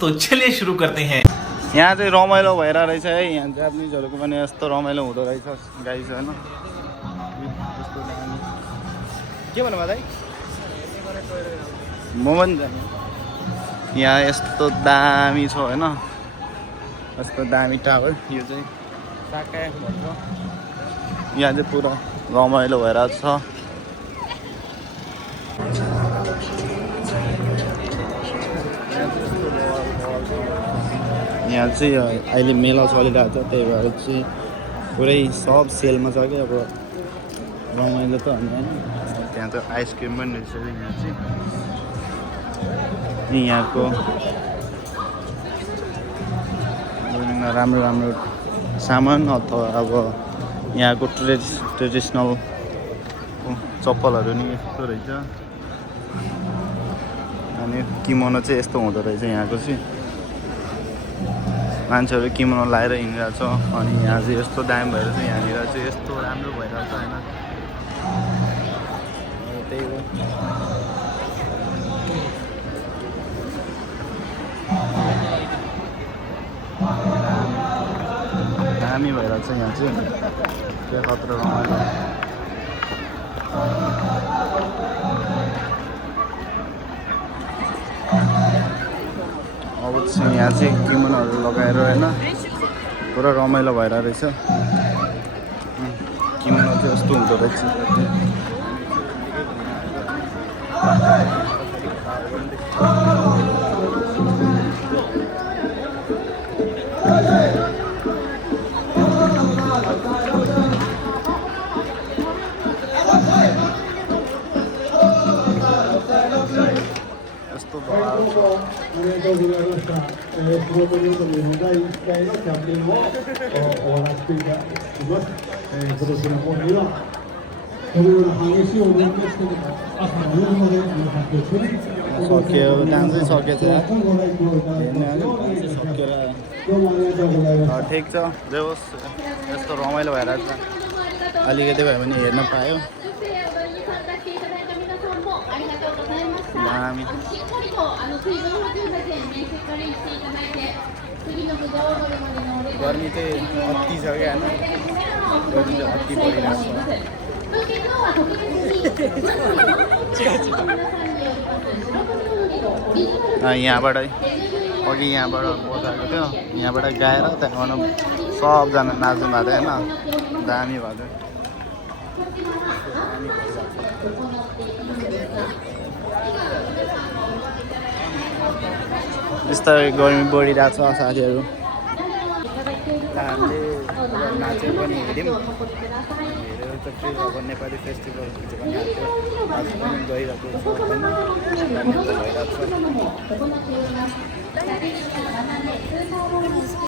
तो चलिए शुरू करते हैं। यहाँ चाहिँ रमाइलो भएर रहेछ है। यहाँ जापानिजहरूको पनि यस्तो रमाइलो हुँदो रहेछ गाइस होइन। के भन्नु भाइ म पनि जाने। यहाँ यस्तो दामी छ होइन, यस्तो दामी टावर। यो चाहिँ साका भन्छ। यहाँ चाहिँ पुरा रमाइलो भइरहेको छ। यहाँ चाहिँ अहिले मेला चलिरहेको छ, त्यही भएर चाहिँ पुरै सब सेलमा छ कि अब रमाइलो त होइन। त्यहाँ त आइसक्रिम पनि रहेछ यहाँ चाहिँ। यहाँको राम्रो राम्रो सामान अथवा अब यहाँको ट्रेडिसनल चप्पलहरू नि यस्तो रहेछ। अनि किमोनो चाहिँ यस्तो हुँदो रहेछ यहाँको चाहिँ। मान्छेहरू किमोनो लाएर हिँडिरहेको छ। अनि यहाँ चाहिँ यस्तो दाम भएर चाहिँ यहाँनिर चाहिँ यस्तो राम्रो भइरहेको छ होइन। त्यही हो। दामी भइरहेको छ यहाँ चाहिँ। के खतरा रमाइलो। अब चाहिँ यहाँ चाहिँ किमोनहरू लगाएर होइन पुरा रमाइलो भइरहेको रहेछ। किमोनो चाहिँ यस्तो हुँदो रहेछ। सक्यो डान्सै सकेछ। सकेर ठिक छ जे होस्। यस्तो रमाइलो भइरहेको छ। अलिकति भयो भने हेर्न पायो। दामी गर्मी चाहिँ अति छ क्या होइन। गर्मी चाहिँ अति परिरहेको छ। यहाँबाट अघि यहाँबाट बजाएको थियो। यहाँबाट गाएर त्यहाँबाट सबजना नाच्नु भएको थियो होइन। दामी भएको थियो। बिस्तारै गर्मी बढिरहेको छ साथीहरू। हामीले नाचेर पनि हेऱ्यौँ। हेरेर त फेरि अब नेपाली फेस्टिभल हुन्छ भने आज पनि गइरहेको छ होइन। भइरहेको छ।